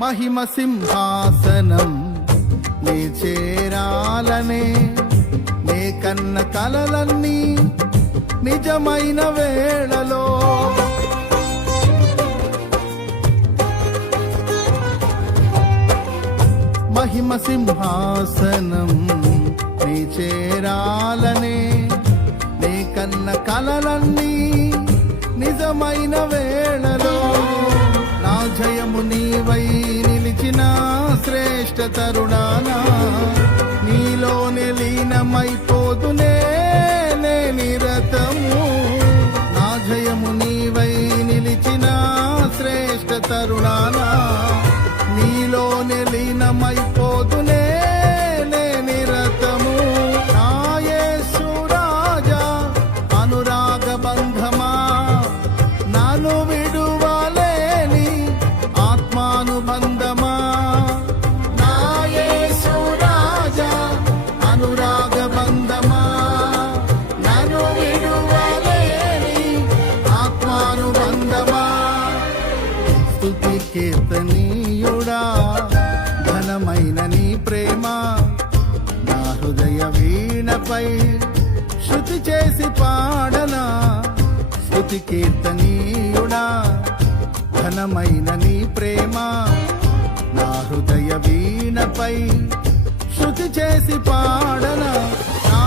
మహిమ సింహాసనం నీ చేరాలనే నే కన్న కలలన్నీ నిజమైన వేళలో మహిమ సింహాసనం నీ చేరాలనే నీ కన్న కలలన్నీ నిజమైన వేళలో నా జయము నీవై నిలిచిన శ్రేష్ఠ తరుణానా నీలోనే లీనమైపోదునే నే నిరతము నా జయము నీవై నిలిచిన శ్రేష్ఠ తరుణానా నీలోనే లీనమైపోదునే నే నిరతము నా యేసు రాజా అనురాగ బంధమా నన్ను విడువలేని ఆత్మానుబంధమా నా యేసు రాజా అనురాగ బంధమా నన్ను విడువలేని ఆత్మానుబంధమా స్తుతి కీర్తనీయుడా ఘనమైన నీ ప్రేమ నా హృదయ వీణపై శృతి చేసి పాడనా స్తుతి కీర్తనీయుడా ఘనమైన నీ ప్రేమ నా హృదయ వీణపై శృతి చేసి పాడనా నా